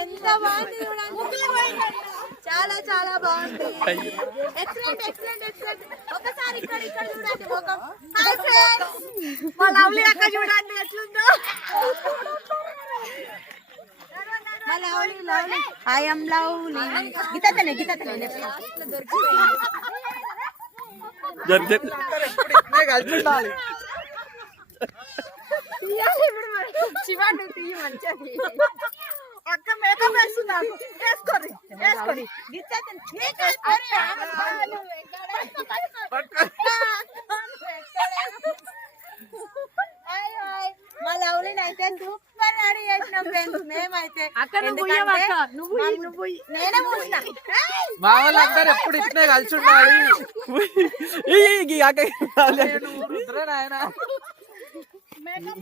ఎంత బాగుంది చూడండి, చాలా చాలా బాగుంది. Excellent excellent excellent. ఒకసారి ఇక్కడ ఇక్కడ చూడండి ముఖం. హాయ్ ఫ్రెండ్స్, మా లవ్లీ అక్క చూడండి ఎట్లుందో. మా lovely lovely I am lovely. గితతనే గితతనే శివాడు తీయ మంచిగా అక్క మేకప్ వేస్తున్నాను. వేసుకోరి వేసుకోరి మా లవ్లీ అయితే సూపర్ రెడీ చేసినాం ఫ్రెండ్స్. మేమైతే నేనే పూసిన. మా వాళ్ళందరూ ఎప్పుడు ఇట్నే కలిసి ఉండాలి. మేకప్